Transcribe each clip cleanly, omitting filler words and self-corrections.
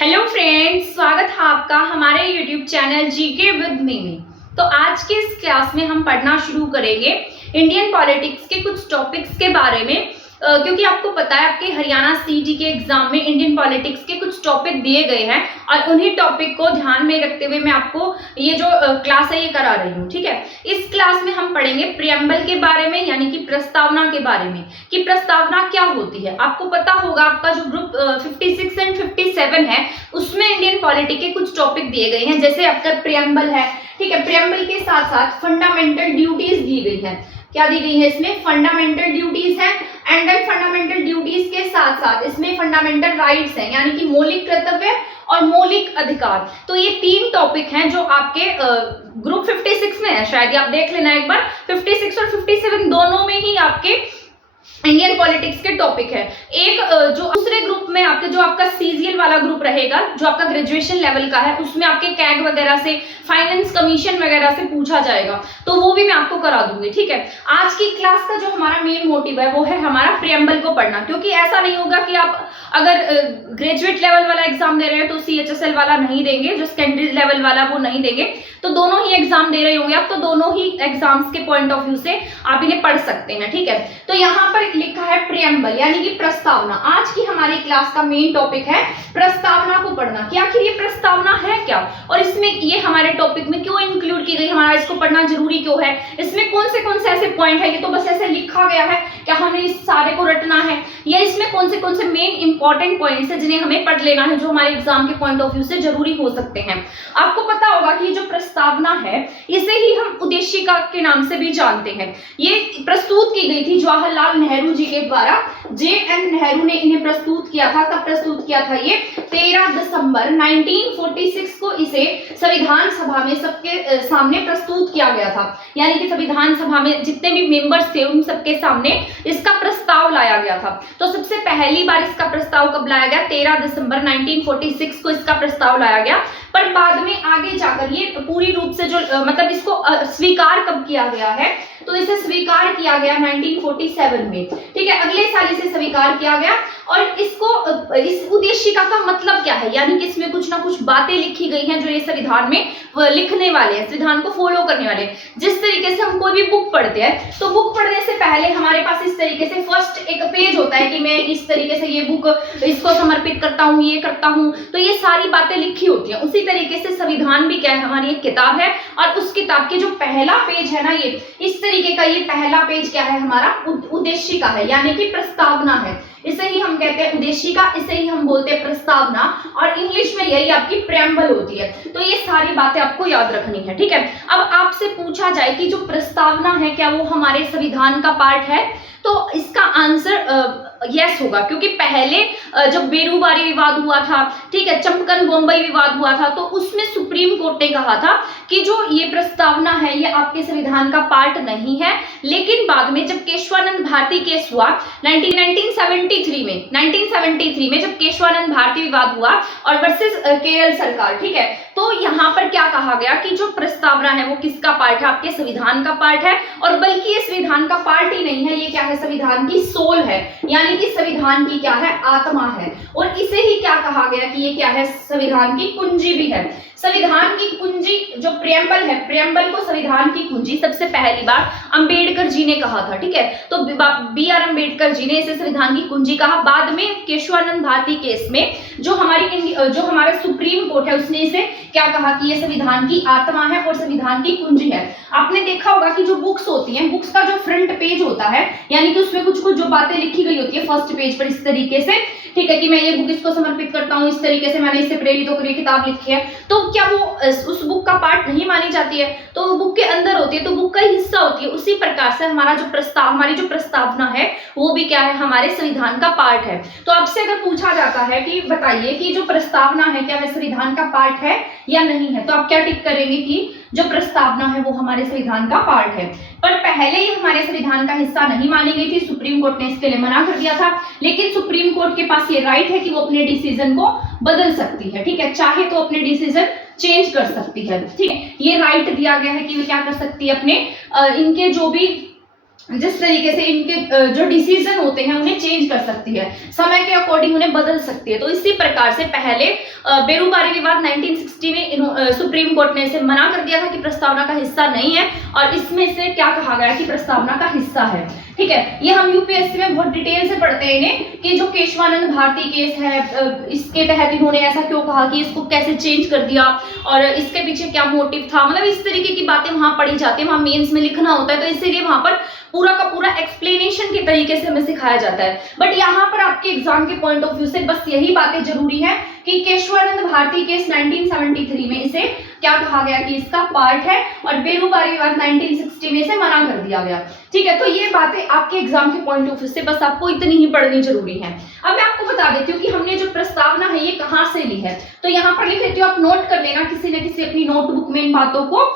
Hello friends, स्वागत है आपका हमारे YouTube channel GK with me में। तो आज के इस क्लास में हम पढ़ना शुरू करेंगे इंडियन पॉलिटिक्स के कुछ टॉपिक्स के बारे में, क्योंकि आपको पता है आपके हरियाणा सीटी के एग्जाम में इंडियन पॉलिटिक्स के कुछ टॉपिक दिए गए हैं और उन्हीं टॉपिक को ध्यान में रखते हुए मैं आपको ये जो क्लास है ये करा रही हूँ। ठीक है, इस क्लास में हम पढ़ेंगे प्रियम्बल के बारे में, यानी कि प्रस्तावना के बारे में कि प्रस्तावना क्या होती है। आपको पता होगा आपका जो ग्रुप 56 एंड 57 है उसमें इंडियन पॉलिटिक्स के कुछ टॉपिक दिए गए हैं, जैसे आपका प्रियम्बल है। ठीक है, प्रियम्बल के साथ साथ फंडामेंटल ड्यूटीज दी गई है। क्या दी गई है इसमें? फंडामेंटल ड्यूटीज है। एंड देन फंडामेंटल ड्यूटीज के साथ साथ इसमें फंडामेंटल राइट्स हैं, यानी कि मौलिक कर्तव्य और मौलिक अधिकार। तो ये तीन टॉपिक हैं जो आपके ग्रुप 56 में है, शायद आप देख लेना एक बार। 56 और 57 दोनों में ही आपके इंडियन पॉलिटिक्स के टॉपिक है। एक जो दूसरे ग्रुप में आपके जो आपका सीजीएल वाला ग्रुप रहेगा, जो आपका ग्रेजुएशन लेवल का है, उसमें आपके कैग वगैरह से, फाइनेंस कमीशन वगैरह से पूछा जाएगा, तो वो भी मैं आपको करा दूंगी। ठीक है, आज की क्लास का जो हमारा मेन मोटिव है वो है हमारा प्रियम्बल को पढ़ना, क्योंकि ऐसा नहीं होगा कि आप अगर ग्रेजुएट लेवल वाला एग्जाम दे रहे हैं तो CHSL वाला नहीं देंगे, जो सेकेंडरी लेवल वाला वो नहीं देंगे। तो दोनों ही एग्जाम दे रहे होंगे आप, तो दोनों ही एग्जाम्स के पॉइंट ऑफ व्यू से आप इन्हें पढ़ सकते हैं। ठीक है, तो यहाँ पर लिखा है प्रियम्बल, यानी कि प्रस्तावना। आज की हमारी क्लास का मेन टॉपिक है प्रस्तावना को पढ़ना कि आखिर ये प्रस्तावना है क्या, और इसमें ये हमारे टॉपिक में क्यों इंक्लूड की गई, हमारा इसको पढ़ना जरूरी क्यों है, इसमें कौन से ऐसे पॉइंट है, ये तो बस ऐसे लिखा गया है, क्या हमें इस सारे को रटना है, या इसमें कौन से मेन इंपॉर्टेंट पॉइंट्स है जिन्हें हमें पढ़ लेना है, जो हमारे एग्जाम के पॉइंट ऑफ व्यू से जरूरी हो सकते हैं। आपको पता होगा कि जो प्रस्तावना है इसे ही हम उद्देशिका के नाम से भी जानते हैं। ये प्रस्तुत की गई थी जवाहरलाल नेहरू जी के द्वारा। JN नेहरू ने इन्हें प्रस्तुत किया था। कब प्रस्तुत किया था? ये 13 दिसंबर 1946 को इसे संविधान सभा में सबके सामने प्रस्तुत किया गया था, यानी कि संविधान सभा में जितने भी मेंबर्स थे उन सबके सामने इसका प्रस्ताव लाया गया था। तो सबसे पहली बार इसका प्रस्ताव कब लाया गया? 13 दिसंबर 1946 को इसका प्रस्ताव लाया गया, पर बाद में आगे जाकर ये पूरी रूप से जो मतलब इसको स्वीकार कब किया गया है, तो इसे स्वीकार किया गया 1947 में। ठीक है, अगले साल इसे स्वीकार किया गया। और इसको इस उद्देशिका का मतलब क्या है, यानी कि इसमें कुछ ना कुछ बातें लिखी गई हैं जो ये संविधान में लिखने वाले हैं, संविधान को फॉलो करने वाले हैं। जिस तरीके से हम कोई भी बुक पढ़ते हैं, तो बुक पढ़ने से पहले हमारे पास इस तरीके से फर्स्ट एक पेज होता है कि मैं इस तरीके से ये बुक इसको समर्पित करता हूँ, ये करता हूँ, तो ये सारी बातें लिखी होती हैं। उसी तरीके से संविधान भी क्या है, हमारी एक किताब है, और उस किताब के जो पहला पेज है ना, ये इस तरीके का ये पहला पेज क्या है, हमारा उद्देशिका है, यानी कि प्रस्तावना है। इसे ही हम कहते हैं उद्देशिका, इसे ही हम बोलते हैं प्रस्तावना, और इंग्लिश में यही आपकी प्रेम्बल होती है। तो ये सारी बातें आपको याद रखनी है। ठीक है, अब आपसे पूछा जाए कि जो प्रस्तावना है क्या वो हमारे संविधान का पार्ट है, तो इसका आंसर यस होगा, क्योंकि पहले जब बेरूबारी विवाद हुआ था, ठीक है, चंपकन बम्बई विवाद हुआ था, तो उसमें सुप्रीम कोर्ट ने कहा था कि जो ये प्रस्तावना है ये आपके संविधान का पार्ट नहीं है। लेकिन बाद में जब केशवानंद भारती केस हुआ 1973 में जब केशवानंद भारती विवाद हुआ और वर्सेस केरल सरकार, ठीक है, तो यहाँ पर क्या कहा गया कि जो प्रस्तावना है वो किसका पार्ट है, आपके संविधान का पार्ट है। और बल्कि ये संविधान का पार्ट ही नहीं है, ये क्या है, संविधान की सोल है, यानी कि संविधान की क्या है, आत्मा है। और इसे ही क्या कहा गया कि ये क्या है, संविधान की कुंजी भी है। संविधान की कुंजी जो प्रियम्बल है, प्रियम्बल को संविधान की कुंजी सबसे पहली बार अंबेडकर जी ने कहा था। ठीक है, तो BR अंबेडकर जी ने इसे संविधान की कुंजी कहा। बाद में केशवानंद भारती केस में जो हमारा सुप्रीम कोर्ट है उसने इसे क्या कहा कि ये संविधान की आत्मा है और संविधान की कुंजी है। आपने देखा होगा कि जो बुक्स होती हैं, बुक्स का जो फ्रंट पेज होता है, यानी कि उसमें कुछ जो बातें लिखी गई होती है फर्स्ट पेज पर इस तरीके से, ठीक है, कि मैं ये बुक इसको समर्पित करता हूँ, इस तरीके से मैंने इससे प्रेरित होकर ये किताब लिखी है, तो क्या वो उस बुक का पार्ट नहीं मानी जाती है? तो वो बुक के अंदर होती है, तो बुक का हिस्सा होती है। उसी प्रकार से हमारी जो प्रस्तावना है वो भी क्या है, हमारे संविधान का पार्ट है। तो आपसे अगर पूछा जाता है कि बताइए कि जो प्रस्तावना है क्या वह संविधान का पार्ट है या नहीं है, तो आप क्या टिक करेंगे कि जो प्रस्तावना है वो हमारे संविधान का पार्ट है। पर पहले ही हमारे संविधान का हिस्सा नहीं मानी गई थी, सुप्रीम कोर्ट ने इसके लिए मना कर दिया था। लेकिन सुप्रीम कोर्ट के पास ये राइट है कि वो अपने डिसीजन को बदल सकती है। ठीक है, चाहे तो अपने डिसीजन चेंज कर सकती है। ठीक है, ये राइट दिया गया है कि वो क्या कर सकती है, अपने इनके जो भी जिस तरीके से इनके जो डिसीजन होते हैं उन्हें चेंज कर सकती है, समय के अकॉर्डिंग उन्हें बदल सकती है। तो इसी प्रकार से पहले बेरूबारी विवाद 1960 में सुप्रीम कोर्ट ने इसे मना कर दिया था कि प्रस्तावना का हिस्सा नहीं है, और इसमें से क्या कहा गया कि प्रस्तावना का हिस्सा है। ठीक है, ये हम यूपीएससी में बहुत डिटेल से पढ़ते हैं इन्हें कि जो केशवानंद भारती केस है, इसके तहत इन्होंने ऐसा क्यों कहा कि इसको कैसे चेंज कर दिया और इसके पीछे क्या मोटिव था, मतलब इस तरीके की बातें वहां पढ़ी जाती है, वहां मेंस में लिखना होता है, तो इसीलिए वहां पर पूरा का पूरा एक्सप्लेनेशन के तरीके से हमें सिखाया जाता है। बट यहाँ पर आपके एग्जाम के पॉइंट ऑफ व्यू से बस यही बातें जरूरी है कि केशवानंद भारती केस 1973 में इसे क्या कहा गया कि इसका पार्ट है, और बेरूबारी विवाद 1960 में इसे मना कर दिया गया। ठीक है, तो ये बातें आपके एग्जाम के पॉइंट ऑफ व्यू से बस आपको इतनी ही पढ़नी जरूरी है। अब मैं आपको बता देती हूँ कि हमने जो प्रस्तावना है ये कहाँ से ली है, तो यहाँ पर लिख लेती हूँ, आप नोट कर लेना किसी न किसी अपनी नोटबुक में इन बातों को,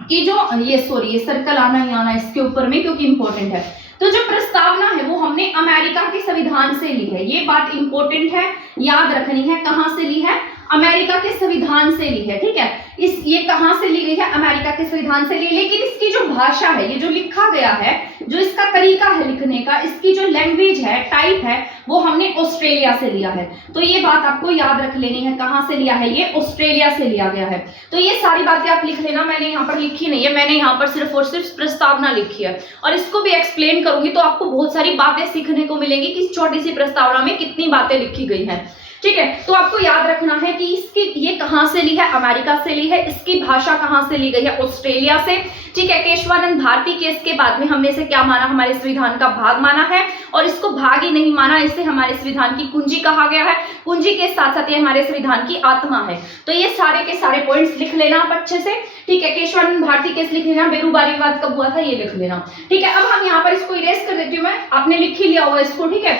कि जो ये सर्कल आना ही आना इसके ऊपर में, क्योंकि इंपॉर्टेंट है। तो जो प्रस्तावना है वो हमने अमेरिका के संविधान से ली है, ये बात इंपॉर्टेंट है, याद रखनी है। कहां से ली है? अमेरिका के संविधान से ली है। ठीक है, ये कहां से ली गई है? अमेरिका के संविधान से ली, लेकिन इसकी जो भाषा है, ये जो लिखा गया है, जो इसका तरीका है लिखने का, इसकी जो लैंग्वेज है, टाइप है, वो हमने ऑस्ट्रेलिया से लिया है। तो ये बात आपको याद रख लेनी है, कहां से लिया है? ये ऑस्ट्रेलिया से लिया गया है। तो ये सारी बातें आप लिख लेना, मैंने यहाँ पर लिखी नहीं है, मैंने यहाँ पर सिर्फ और सिर्फ प्रस्तावना लिखी है, और इसको भी एक्सप्लेन करूंगी तो आपको बहुत सारी बातें सीखने को मिलेंगी कि इस छोटी सी प्रस्तावना में कितनी बातें लिखी गई हैं। ठीक है, तो आपको याद रखना है कि इसकी ये कहां से ली है? अमेरिका से ली है। इसकी भाषा कहां से ली गई है? ऑस्ट्रेलिया से। ठीक है, केशवानंद भारती केस के बाद में हमने इसे क्या माना? हमारे संविधान का भाग माना है, और इसको भाग ही नहीं माना, इसे हमारे संविधान की कुंजी कहा गया है। कुंजी के साथ साथ ये हमारे संविधान की आत्मा है। तो ये सारे के सारे पॉइंट्स लिख लेना आप अच्छे से। ठीक है, केशवानंद भारती केस लिख लेना, बेरूबारी विवाद कब हुआ था ये लिख लेना। ठीक है, अब हम यहाँ पर इसको इरेज कर देती हूँ मैं, आपने लिख ही लिया होगा इसको। ठीक है,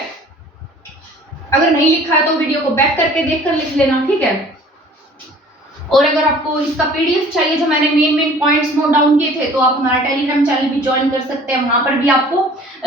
अगर नहीं लिखा है तो वीडियो को बैक करके देखकर लिख लेना। ठीक है, और अगर आपको इसका पीडीएफ चाहिए जो मैंने मेन पॉइंट्स नोट डाउन किए थे, तो आप हमारा टेलीग्राम चैनल भी ज्वाइन कर सकते हैं, वहां पर भी आपको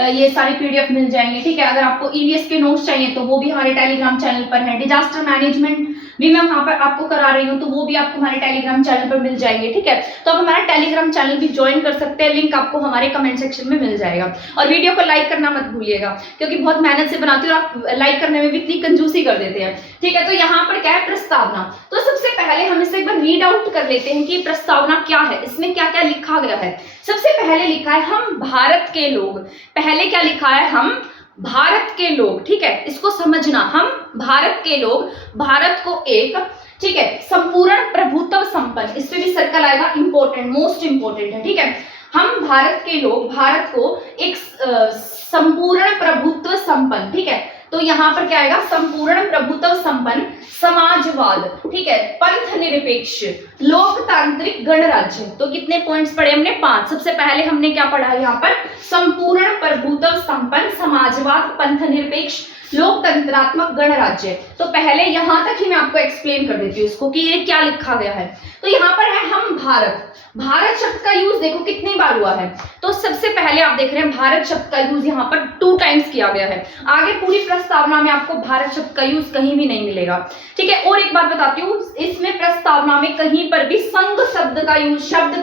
ये सारे पीडीएफ मिल जाएंगे। ठीक है, अगर आपको ईवीएस के नोट्स चाहिए तो वो भी हमारे टेलीग्राम चैनल पर है। डिजास्टर मैनेजमेंट भी मैं वहां पर आपको करा रही हूँ, तो वो भी आपको हमारे टेलीग्राम चैनल पर मिल जाएंगे। ठीक है, तो आप हमारा टेलीग्राम चैनल भी ज्वाइन कर सकते हैं, लिंक आपको हमारे कमेंट सेक्शन में मिल जाएगा। और वीडियो को लाइक करना मत भूलिएगा, क्योंकि बहुत मेहनत से बनाती हूँ और आप लाइक करने में भी इतनी कंजूसी कर देते हैं। ठीक है, तो यहाँ पर क्या है? प्रस्तावना। तो सबसे पहले हम इसे एक बार रीड आउट कर लेते हैं कि प्रस्तावना क्या है, इसमें क्या क्या लिखा गया है। सबसे पहले लिखा है हम भारत के लोग। पहले क्या लिखा है? हम भारत के लोग। ठीक है, इसको समझना, हम भारत के लोग, भारत को एक, ठीक है, संपूर्ण प्रभुत्व संपन्न, इस पे भी सर्कल आएगा, इंपॉर्टेंट, मोस्ट इंपॉर्टेंट है। ठीक है, हम भारत के लोग, भारत को एक संपूर्ण प्रभुत्व संपन्न, ठीक है, तो यहाँ पर क्या आएगा? संपूर्ण प्रभुत्व संपन्न समाजवाद, ठीक है, पंथ निरपेक्ष, लोकतांत्रिक गणराज्य। तो कितने पॉइंट्स पढ़े हमने? 5। सबसे पहले हमने क्या पढ़ा यहाँ पर? संपूर्ण प्रभुत्व संपन्न समाजवाद, पंथ निरपेक्ष, लोकतंत्रात्मक गणराज्य। तो पहले यहां तक ही मैं आपको एक्सप्लेन कर देती हूँ इसको कि ये क्या लिखा गया है। तो यहाँ पर है हम भारत। भारत शब्द का यूज देखो कितनी बार हुआ है। तो सबसे पहले आप देख रहे हैं भारत शब्द का यूज यहाँ पर 2 टाइम्स किया गया है। आगे पूरी प्रस्तावना में आपको भारत शब्द का यूज कहीं भी नहीं मिलेगा। ठीक है, और एक बात बताती हूँ, इसमें प्रस्तावना में कहीं पर भी संघ शब्द का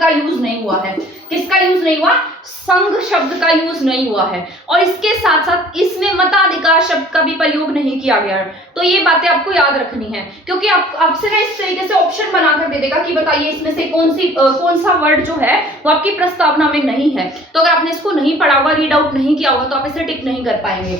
यूज नहीं हुआ है। किसका यूज नहीं हुआ? संघ शब्द का यूज नहीं हुआ है। और इसके साथ साथ इसमें मताधिकार शब्द का भी प्रयोग नहीं किया गया है। तो ये बातें आपको याद रखनी है, क्योंकि आपसे ना इस तरीके से ऑप्शन बनाकर दे देगा कि बताइए इसमें से कौन सा वर्ड जो है वो आपकी प्रस्तावना में नहीं है। तो अगर आपने इसको नहीं पढ़ा होगा, रीड आउट नहीं किया होगा, तो आप इसे टिक नहीं कर पाएंगे।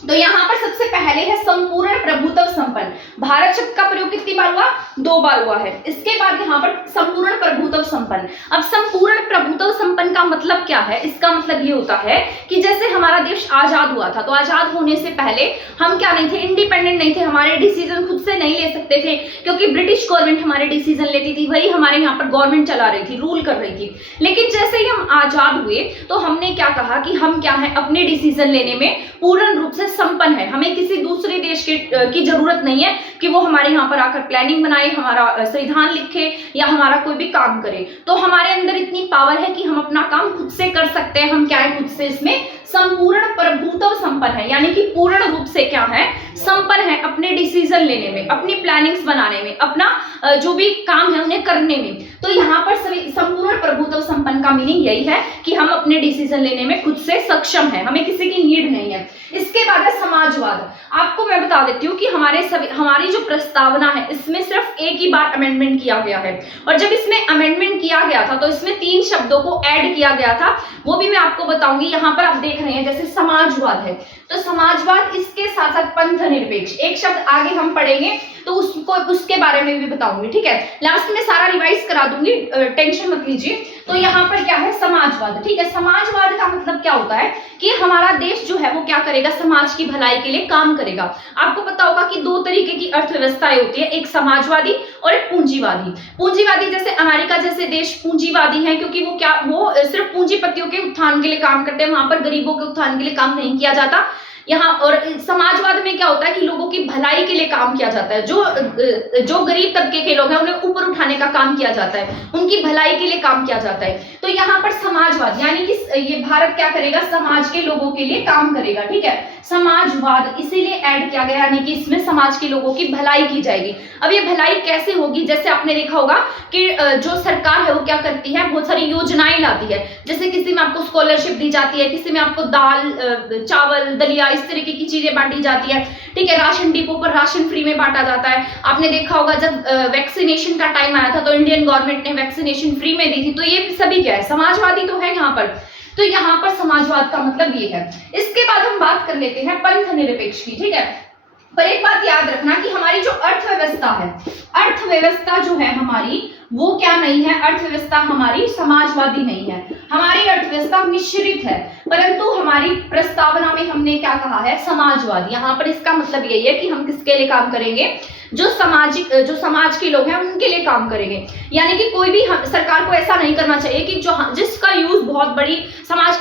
तो यहाँ पर सबसे पहले है संपूर्ण प्रभुत्व संपन्न। भारत शब्द का प्रयोग कितनी बार हुआ? 2 बार हुआ है। इसके बाद यहाँ पर संपूर्ण प्रभुत्व संपन्न। अब संपूर्ण प्रभुत्व संपन्न का मतलब क्या है? इसका मतलब ये होता है कि जैसे हमारा देश आजाद हुआ था, तो आजाद होने से पहले हम क्या नहीं थे? इंडिपेंडेंट नहीं थे, हमारे डिसीजन खुद से नहीं ले सकते थे, क्योंकि ब्रिटिश गवर्नमेंट हमारे डिसीजन लेती थी, वही हमारे यहाँ पर गवर्नमेंट चला रही थी, रूल कर रही थी। लेकिन जैसे ही हम आजाद हुए तो हमने क्या कहा कि हम क्या है, अपने डिसीजन लेने में पूर्ण रूप से संपन्न है। हमें किसी दूसरे देश की जरूरत नहीं है कि वो हमारे यहाँ पर आकर प्लानिंग बनाए, हमारा संविधान लिखे या हमारा कोई भी काम करे। तो हमारे अंदर इतनी पावर है कि हम अपना काम खुद से कर सकते हैं। हम क्या है? खुद से इसमें संपूर्ण प्रभुत्व संपन्न है, यानी कि पूर्ण रूप से क्या है? संपन्न है अपने डिसीजन लेने में, अपनी प्लानिंग्स बनाने में, अपना जो भी काम है उन्हें करने में। तो यहाँ पर संपूर्ण प्रभुत्व संपन्न का मीनिंग यही है कि हम अपने डिसीजन लेने में खुद से सक्षम है, हमें किसी की नीड नहीं है। इसके बाद है समाजवाद। आपको मैं बता देती हूँ कि हमारी जो प्रस्तावना है इसमें सिर्फ एक ही बार अमेंडमेंट किया गया है, और जब इसमें अमेंडमेंट किया गया था तो इसमें 3 शब्दों को ऐड किया गया था, वो भी मैं आपको बताऊंगी। यहाँ पर आप देख रहे हैं जैसे समाजवाद है, तो समाजवाद इसके साथ साथ पंथ निरपेक्ष, एक शब्द आगे हम पढ़ेंगे तो उसके बारे में भी बताऊंगी, ठीक है। लास्ट में सारा रिवाइज करा दूंगी, टेंशन मत लीजिए। तो यहाँ पर क्या है, समाजवाद, ठीक है। समाजवाद का मतलब क्या होता है कि हमारा देश जो है वो क्या करेगा, समाज की भलाई के लिए काम करेगा। आपको पता होगा कि 2 तरीके की अर्थव्यवस्थाएं होती है, एक समाजवादी और एक पूंजीवादी। पूंजीवादी जैसे अमेरिका जैसे देश पूंजीवादी है, क्योंकि वो सिर्फ पूंजीपतियों के उत्थान के लिए काम करते हैं, वहां पर गरीबों के उत्थान के लिए काम नहीं किया जाता यहाँ। और समाजवाद में क्या होता है कि लोगों की भलाई के लिए काम किया जाता है, जो गरीब तबके के लोग हैं उन्हें ऊपर उठाने का काम किया जाता है, उनकी भलाई के लिए काम किया जाता है। तो यहाँ पर समाजवाद यानी कि ये भारत क्या करेगा, समाज के लोगों के लिए काम करेगा, ठीक है। समाजवाद इसीलिए ऐड किया गया, यानी कि इसमें समाज के लोगों की भलाई की जाएगी। अब ये भलाई कैसे होगी, जैसे आपने देखा होगा कि जो सरकार है वो क्या करती है, बहुत सारी योजनाएं लाती है। जैसे किसी में आपको स्कॉलरशिप दी जाती है, किसी में आपको दाल चावल दलिया इस तरीके की चीजें बांटी जाती है, ठीक है। राशन डिपो पर राशन फ्री में बांटा जाता है। आपने देखा होगा जब वैक्सीनेशन का टाइम आया था तो इंडियन गवर्नमेंट ने वैक्सीनेशन फ्री में दी थी। तो ये सभी क्या है, समाजवादी तो है यहाँ पर। तो यहाँ पर समाजवाद का मतलब ये है। इसके बाद हम बात कर लेते हैं पंथ निरपेक्ष की, ठीक है। पर एक बात याद रखना कि हमारी जो अर्थव्यवस्था है, अर्थव्यवस्था जो है हमारी वो क्या नहीं है, अर्थव्यवस्था हमारी समाजवादी नहीं है, हमारी अर्थव्यवस्था मिश्रित है। परंतु हमारी प्रस्तावना में हमने क्या कहा है, समाजवाद। यहाँ पर इसका मतलब यही है कि हम किसके लिए काम करेंगे, जो समाज के लोग हैं उनके लिए काम करेंगे। यानी कि कोई भी सरकार को ऐसा नहीं करना चाहिए कि जिसका यूज बहुत बड़ी समाज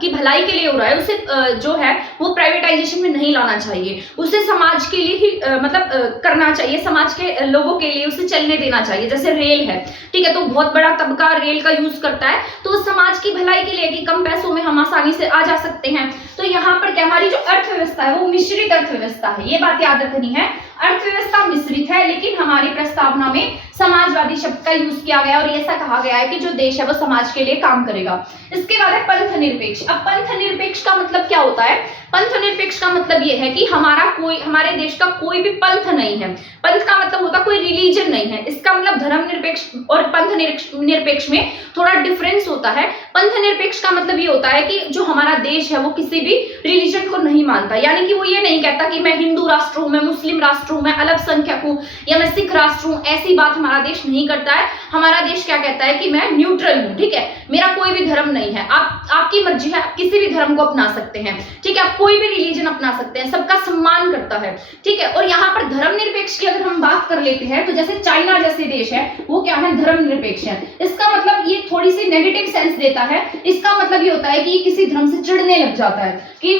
की भलाई के लिए हो रहा है उसे जो है वो प्राइवेटाइजेशन में नहीं लाना चाहिए, उसे समाज के लिए ही करना चाहिए, समाज के लोगों के लिए उसे चलने देना चाहिए। जैसे रेल है, ठीक है, तो बहुत बड़ा तबका रेल का यूज करता है, तो समाज की भलाई के लिए कि कम पैसों में हम आसानी से आ जा सकते हैं। तो यहाँ पर क्या, हमारी जो अर्थव्यवस्था है वो मिश्रित अर्थव्यवस्था है, ये बात याद रखनी है। अर्थव्यवस्था मिश्रित है, लेकिन हमारी प्रस्तावना में समाजवादी शब्द का यूज किया गया और ऐसा कहा गया है कि जो देश है वो समाज के लिए काम करेगा। इसके बाद है पंथ निरपेक्ष। अब पंथ निरपेक्ष का मतलब क्या होता है, पंथ निरपेक्ष का मतलब ये है कि हमारे देश का कोई भी पंथ नहीं है। पंथ का मतलब होता है कोई रिलीजन नहीं है। इसका मतलब धर्म निरपेक्ष और पंथ निरपेक्ष में थोड़ा डिफरेंस होता है। पंथ निरपेक्ष का मतलब ये होता है कि जो हमारा देश है वो किसी भी रिलीजन को नहीं मानता, यानी कि वो ये नहीं कहता कि मैं हिंदू राष्ट्र हूं, मैं मुस्लिम राष्ट्र हूं, मैं अल्पसंख्यक हूं या मैं सिख राष्ट्र हूं। ऐसी बात हमारा देश नहीं करता है। हमारा देश क्या कहता है कि मैं न्यूट्रल हूं, ठीक है, मेरा कोई भी धर्म नहीं है। आपकी मर्जी है, आप किसी भी धर्म को अपना सकते हैं, ठीक है, आप कोई भी रिलीजन अपना सकते हैं, सबका सम्मान करता है, ठीक है। और यहाँ पर धर्म निरपेक्ष की अगर हम बात कर लेते हैं तो जैसे चाइना जैसे देश है वो क्या है, धर्म निरपेक्ष है। इसका मतलब ये थोड़ी सी नेगेटिव सेंस देता है। इसका मतलब ये होता है कि किसी धर्म से चिढ़ने लग जाता है कि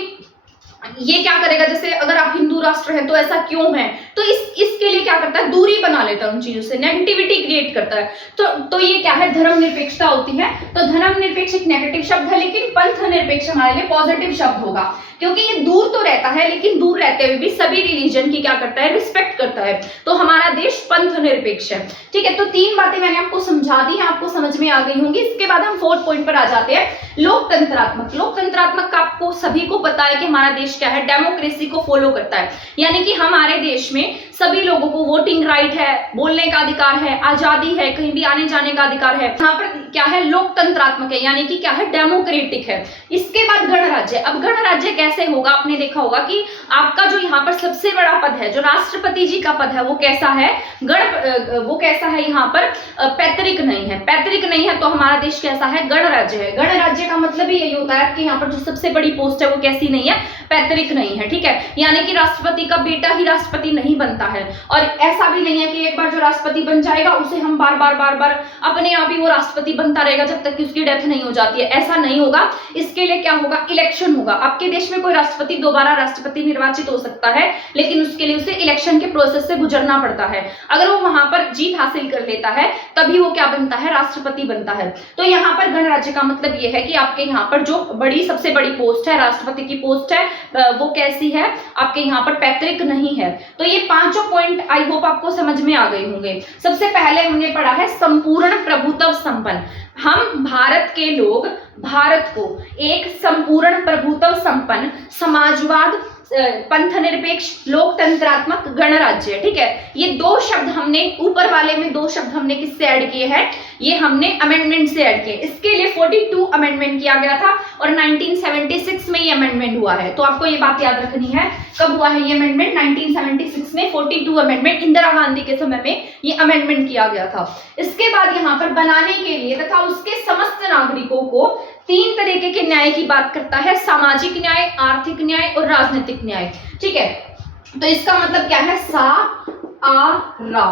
ये क्या करेगा, जैसे अगर आप हिंदू राष्ट्र हैं तो ऐसा क्यों है, तो इसके लिए क्या करता है, दूरी बना लेता है उन चीजों से, नेगेटिविटी क्रिएट करता है। तो ये क्या है, धर्म निरपेक्षता होती है। तो धर्म निरपेक्ष एक नेगेटिव शब्द है, लेकिन पंथ निरपेक्ष हमारे लिए पॉजिटिव शब्द होगा, क्योंकि ये दूर तो रहता है लेकिन दूर रहते हुए भी सभी रिलीजन की क्या करता है, रिस्पेक्ट करता है। तो हमारा देश पंथ निरपेक्ष है, ठीक है। तो 3 बातें मैंने आपको समझा दी हैं, आपको समझ में आ गई होंगी। इसके बाद हम 4th पॉइंट पर आ जाते हैं, लोकतंत्रात्मक। लोकतंत्रात्मक का आपको सभी को पता है कि हमारा देश क्या है, डेमोक्रेसी को फॉलो करता है। यानी कि हमारे देश में सभी लोगों को वोटिंग राइट है, बोलने का अधिकार है, आजादी है, कहीं भी आने जाने का अधिकार है। यहाँ पर क्या है, लोकतंत्रात्मक है, यानी कि क्या है, डेमोक्रेटिक है। इसके बाद गणराज्य। अब गणराज्य कैसे होगा, आपने देखा होगा कि आपका जो यहाँ पर सबसे बड़ा पद है, जो राष्ट्रपति जी का पद है, वो कैसा है, वो कैसा है, यहाँ पर पैतृक नहीं है। पैतृक नहीं है तो हमारा देश कैसा है, गणराज्य है। गणराज्य का मतलब ही यही होता है कि यहाँ पर जो सबसे बड़ी पोस्ट है वो कैसी नहीं है, पैतृक नहीं है, ठीक है। यानी कि राष्ट्रपति का बेटा ही राष्ट्रपति नहीं बनता पड़ता है। और ऐसा भी नहीं है कि एक बार जो राष्ट्रपति बन जाएगा उसे हम बार बार अपने आप ही वो राष्ट्रपति बनता रहेगा जब तक कि उसकी डेथ नहीं हो जाती है, ऐसा नहीं होगा। इसके लिए क्या होगा, इलेक्शन होगा। आपके देश में कोई राष्ट्रपति दोबारा राष्ट्रपति निर्वाचित हो सकता है, लेकिन उसके लिए उसे इलेक्शन के प्रोसेस से गुजरना पड़ता है। अगर वो वहां पर जीत हासिल कर लेता है तभी वो क्या बनता है, राष्ट्रपति बनता है। तो यहाँ पर गणराज्य का मतलब ये है कि आपके यहाँ पर जो सबसे बड़ी पोस्ट है, राष्ट्रपति की पोस्ट है, वो कैसी है, आपके यहाँ पर पैतृक नहीं है। तो ये पांचों पॉइंट आई होप आपको समझ में आ गए होंगे। सबसे पहले हमने पढ़ा है संपूर्ण प्रभुत्व संपन्न। हम भारत के लोग भारत को एक संपूर्ण प्रभुत्व संपन्न समाजवाद, पंथनिरपेक्ष, लोकतंत्रात्मक गणराज्य, ठीक है। ये दो शब्द हमने ऊपर वाले में दो शब्द हमने किससे ऐड किए हैं, ये हमने अमेंडमेंट से ऐड किए। इसके लिए 42 अमेंडमेंट किया गया था और 1976 में ये अमेंडमेंट हुआ है। तो आपको ये बात याद रखनी है, कब हुआ है ये अमेंडमेंट, 1976 में 42 अमेंडमेंट, इंदिरा गांधी के समय में ये अमेंडमेंट किया गया था। इसके बाद यहाँ पर बनाने के लिए तथा उसके समस्त नागरिकों को 3 तरीके के न्याय की बात करता है, सामाजिक न्याय, आर्थिक न्याय और राजनीतिक न्याय, ठीक है। तो इसका मतलब क्या है,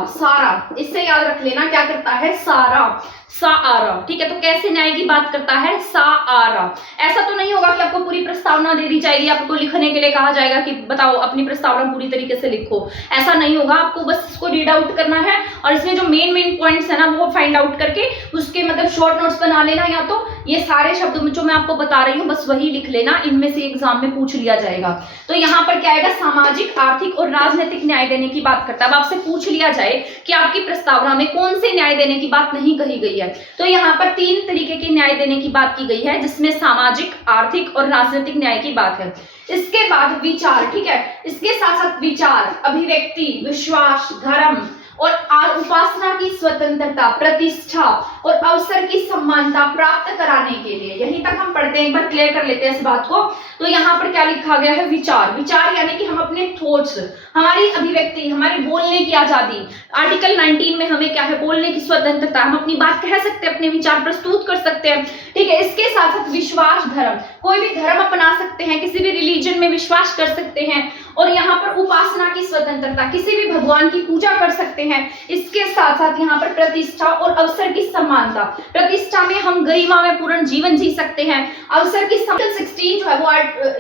सारा, इससे याद रख लेना क्या करता है, सारा, ठीक है। तो कैसे न्याय की बात करता है, सारा। ऐसा तो नहीं होगा कि आपको पूरी प्रस्तावना दे दी जाएगी, आपको लिखने के लिए कहा जाएगा कि बताओ अपनी प्रस्तावना पूरी तरीके से लिखो, ऐसा नहीं होगा। आपको बस इसको रीड आउट करना है और इसमें जो मेन पॉइंट्स है ना वो फाइंड आउट करके उसके मतलब शॉर्ट नोट्स बना लेना, या तो ये सारे शब्द जो मैं आपको बता रही हूँ बस वही लिख लेना, इनमें से एग्जाम में पूछ लिया जाएगा। तो यहाँ पर क्या आएगा, सामाजिक, आर्थिक और राजनीतिक न्याय देने की बात करता है। अब आपसे पूछ लिया जाए कि आपकी प्रस्तावना में कौन से न्याय देने की बात नहीं कही गई है, तो यहाँ पर 3 तरीके के न्याय देने की बात की गई है, जिसमें सामाजिक, आर्थिक और राजनीतिक न्याय की बात है। इसके बाद विचार, ठीक है, इसके साथ साथ विचार, अभिव्यक्ति, विश्वास, धर्म और उपासना की स्वतंत्रता, प्रतिष्ठा और अवसर की समानता प्राप्त कराने के लिए, यहीं तक हम पढ़ते हैं, एक बार क्लियर कर लेते हैं इस बात को। तो यहाँ पर क्या लिखा गया है, विचार यानी कि हम अपने थॉट्स, हमारी अभिव्यक्ति, हमारे बोलने की आजादी, आर्टिकल 19 में हमें क्या है, बोलने की स्वतंत्रता, हम अपनी बात कह सकते हैं, अपने विचार प्रस्तुत कर सकते हैं, ठीक है। इसके साथ साथ विश्वास, धर्म, कोई भी धर्म अपना सकते हैं, किसी भी रिलीजन में विश्वास कर सकते हैं, और यहाँ पर उपासना की स्वतंत्रता, किसी भी भगवान की पूजा कर सकते हैं। इसके साथ साथ यहाँ पर प्रतिष्ठा और अवसर की समानता, प्रतिष्ठा में हम गरिमा में पूर्ण जीवन जी सकते हैं, अवसर की 16 जो है वो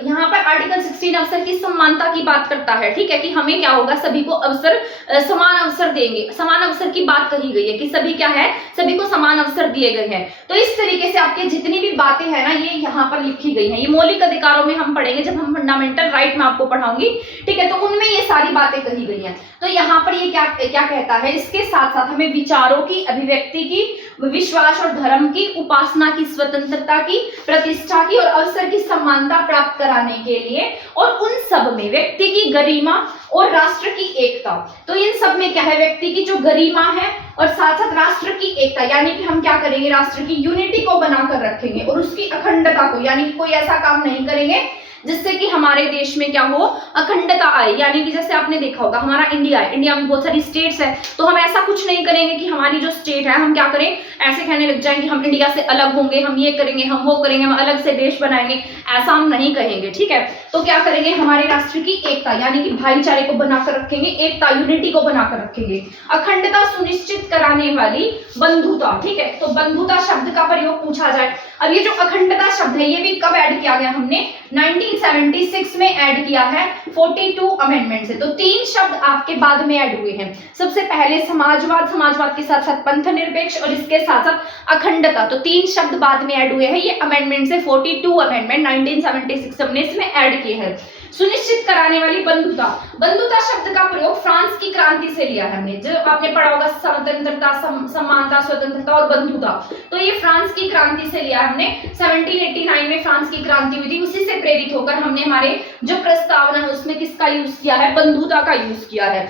यहाँ पर आर्टिकल 16 अवसर की समानता की बात करता है, ठीक है, कि हमें क्या होगा, सभी को अवसर, समान अवसर देंगे, समान अवसर की बात कही गई है कि सभी क्या है, सभी को समान अवसर दिए गए हैं। तो इस तरीके से आपके जितनी भी बातें हैं ना ये यहाँ पर लिखी गई हैं। ये मौलिक अधिकारों में हम पढ़ेंगे जब हम फंडामेंटल राइट में आपको पढ़ाऊंगी, ठीक है, तो उनमें ये सारी बातें कही गई हैं। तो यहाँ पर ये क्या कहता है, इसके साथ साथ हमें विचारों की, अभिव्यक्ति की, विश्वास और धर्म की, उपासना की स्वतंत्रता की, प्रतिष्ठा की और अवसर की समानता प्राप्त कराने के लिए, और उन सब में व्यक्ति की गरिमा और राष्ट्र की एकता। तो इन सब में क्या है, व्यक्ति की जो गरिमा है और साथ साथ राष्ट्र की एकता, यानी कि हम क्या करेंगे, राष्ट्र की यूनिटी को बनाकर रखेंगे और उसकी अखंडता को, यानी कि कोई ऐसा काम नहीं करेंगे जिससे कि हमारे देश में क्या हो, अखंडता आए। यानी कि जैसे आपने देखा होगा हमारा इंडिया है, इंडिया में बहुत सारी स्टेट्स है, तो हम ऐसा कुछ नहीं करेंगे कि हमारी जो स्टेट है हम क्या करें, ऐसे कहने लग जाएंगे हम इंडिया से अलग होंगे, हम ये करेंगे, हम वो करेंगे, हम अलग से देश बनाएंगे, ऐसा हम नहीं कहेंगे, ठीक है। तो क्या करेंगे, हमारे राष्ट्र की एकता यानी कि भाईचारे को बनाकर रखेंगे, एकता, यूनिटी को बनाकर रखेंगे, अखंडता सुनिश्चित कराने वाली बंधुता, ठीक है। तो बंधुता शब्द का प्रयोग पूछा जाए, अब ये जो अखंडता शब्द है ये भी कब ऐड किया गया, हमने 1976 में ऐड किया है 42 अमेंडमेंट से। तो 3 शब्द आपके बाद में ऐड हुए हैं। सबसे पहले समाजवाद, समाजवाद के साथ साथ पंथनिरपेक्ष और इसके साथ साथ अखंडता, तो 3 शब्द बाद में ऐड हुए हैं। ये अमेंडमेंट से 42 अमेंडमेंट 1976 हमने इसमें ऐड किए हैं। सुनिश्चित कराने वाली बंधुता, बंधुता शब्द का प्रयोग फ्रांस की क्रांति से लिया है हमने, जो आपने पढ़ा होगा स्वतंत्रता, समानता, स्वतंत्रता और बंधुता, तो ये फ्रांस की क्रांति से लिया हमने। 1789 में फ्रांस की क्रांति हुई थी, उसी से प्रेरित होकर हमने हमारे जो प्रस्तावना है उसमें किसका यूज किया है, बंधुता का यूज किया है।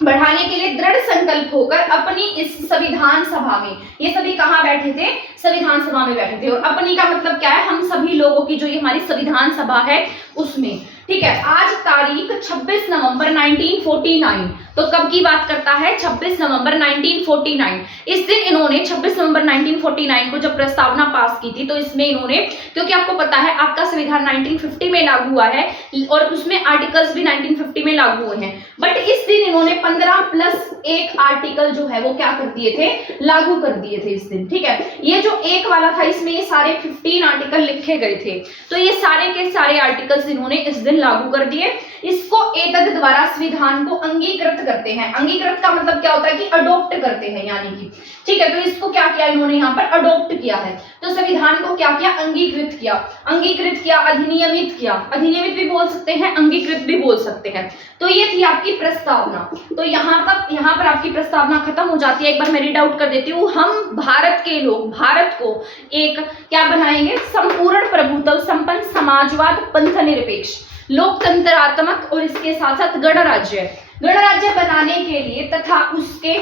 बढ़ाने के लिए दृढ़ संकल्प होकर अपनी इस संविधान सभा में, ये सभी कहाँ बैठे थे, संविधान सभा में बैठे थे। और अपनी का मतलब क्या है, हम सभी लोगों की जो ये हमारी संविधान सभा है उसमें, ठीक है। आज तारीख 26 नवंबर 1949, तो कब की बात करता है, 26 नवंबर 1949। इस दिन इन्होंने 26 नवंबर 1949 को जब प्रस्तावना पास की थी, तो इसमें इन्होंने, क्योंकि आपको पता है आपका संविधान 1950 में लागू हुआ है और उसमें आर्टिकल्स भी 1950 में लागू हुए हैं, बट इस दिन इन्होंने 15+1 आर्टिकल जो है वो क्या कर दिए थे, लागू कर दिए थे इस दिन। ठीक है, ये जो एक वाला था इसमें ये सारे 15 आर्टिकल लिखे गए थे, तो ये सारे के सारे आर्टिकल्स इन्होंने इस दिन लागू कर दिए। इसको एतद द्वारा संविधान को अंगीकृत करते हैं। अंगीकृत का मतलब क्या होता है कि अडॉप्ट करते हैं, यानी कि ठीक है, तो इसको क्या किया इन्होंने यहाँ पर अडॉप्ट किया है। तो संविधान को क्या किया, अंगीकृत किया। अंगीकृत किया, अधिनियमित किया, अधिनियमित भी बोल सकते हैं, अंगीकृत भी बोल सकते हैं। तो ये थी आपकी प्रस्तावना। तो यहाँ पर आपकी प्रस्तावना खत्म हो जाती है। एक बार मैं रीड आउट कर देती हूँ। हम भारत के लोग भारत को एक क्या बनाएंगे, संपूर्ण प्रभुत्व संपन्न समाजवाद पंथ निरपेक्ष लोकतंत्रात्मक और इसके साथ साथ गणराज्य बनाने के लिए तथा उसके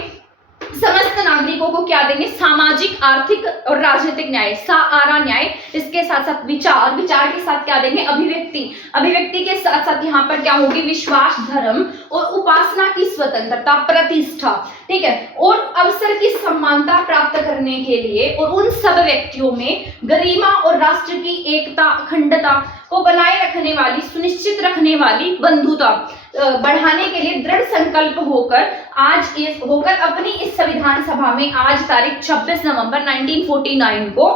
समस्त नागरिकों को क्या देंगे, सामाजिक आर्थिक और राजनीतिक न्याय, सारा न्याय, इसके साथ साथ विचार के साथ क्या देंगे, अभिव्यक्ति के साथ साथ यहाँ पर क्या होगी, विश्वास, धर्म और उपासना की स्वतंत्रता, प्रतिष्ठा, ठीक है, और अवसर की समानता प्राप्त करने के लिए और उन सब व्यक्तियों में गरिमा और राष्ट्र की एकता अखंडता को बनाए रखने वाली, सुनिश्चित रखने वाली बंधुता बढ़ाने के लिए दृढ़ संकल्प होकर अपनी इस संविधान सभा में आज तारीख 26 नवंबर 1949 को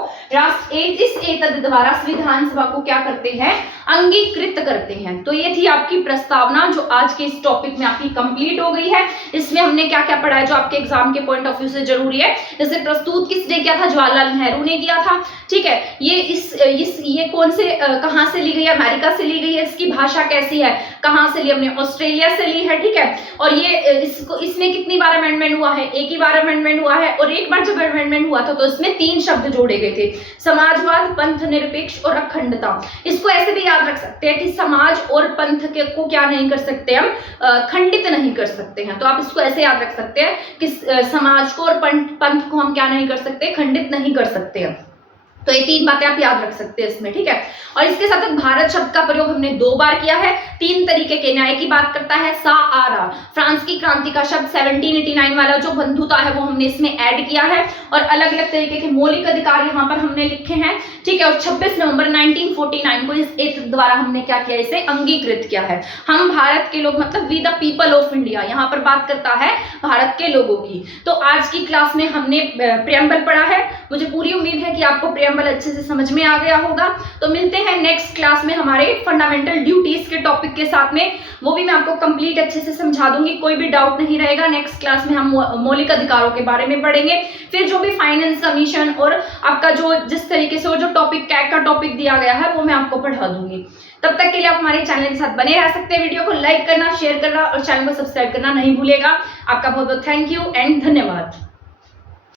इस एतद द्वारा संविधान सभा को क्या करते हैं, अंगीकृत करते हैं। तो ये थी आपकी प्रस्तावना जो आज के इस टॉपिक में आपकी कंप्लीट हो गई है। इसमें हमने क्या क्या पढ़ा है जो आपके एग्जाम के पॉइंट ऑफ व्यू से जरूरी है। जैसे प्रस्तुत किसने किया था, जवाहरलाल नेहरू ने किया था। ठीक है, ये कौन से कहाँ से ली गई है, अमेरिका से ली गई है। इसकी भाषा कैसी है, कहाँ से ली, हमने ऑस्ट्रेलिया से ली है। ठीक है, और ये इसमें कितनी बार अमेंडमेंट हुआ है, एक ही बार अमेंडमेंट हुआ है। और एक बार जब अमेंडमेंट हुआ था तो इसमें 3 शब्द जोड़े गए थे, समाजवाद, पंथ निरपेक्ष और अखंडता। इसको ऐसे भी याद रख सकते हैं कि समाज और पंथ को क्या नहीं कर सकते हम, खंडित नहीं कर सकते हैं। तो आप इसको ऐसे याद रख सकते हैं कि समाज को और पंथ को हम क्या नहीं कर सकते, खंडित नहीं कर सकते हैं। तो ये 3 बातें आप याद रख सकते हैं इसमें। ठीक है, और इसके साथ साथ भारत शब्द का प्रयोग हमने 2 बार किया है। 3 तरीके के न्याय की बात करता है साआरा, फ्रांस की क्रांति का शब्द 1789 वाला जो बंधुता है वो हमने इसमें ऐड किया है। और अलग अलग तरीके के मौलिक अधिकार यहाँ पर हमने लिखे हैं। ठीक है, और 26 नवंबर 1949 को इस एक द्वारा हमने क्या किया, इसे अंगीकृत किया है। हम भारत के लोग मतलब we the people of India, यहाँ पर बात करता है भारत के लोगों की। तो आज की क्लास में हमने प्रेम्बल पढ़ा है। मुझे पूरी उम्मीद है कि आपको प्रेम्बल अच्छे से समझ में आ गया होगा। तो मिलते हैं नेक्स्ट क्लास में हमारे फंडामेंटल ड्यूटीज के टॉपिक के साथ में, वो भी मैं आपको कंप्लीट अच्छे से समझा दूंगी, कोई भी डाउट नहीं रहेगा। नेक्स्ट क्लास में हम मौलिक अधिकारों के बारे में पढ़ेंगे। फिर जो भी फाइनेंस कमीशन और आपका जो जिस तरीके से जो टॉपिक कैग का टॉपिक दिया गया है वो मैं आपको पढ़ा दूंगी। तब तक के लिए आप हमारे चैनल के साथ बने रह सकते हैं। वीडियो को लाइक करना, शेयर करना और चैनल को सब्सक्राइब करना नहीं भूलेगा। आपका बहुत बहुत थैंक यू एंड धन्यवाद।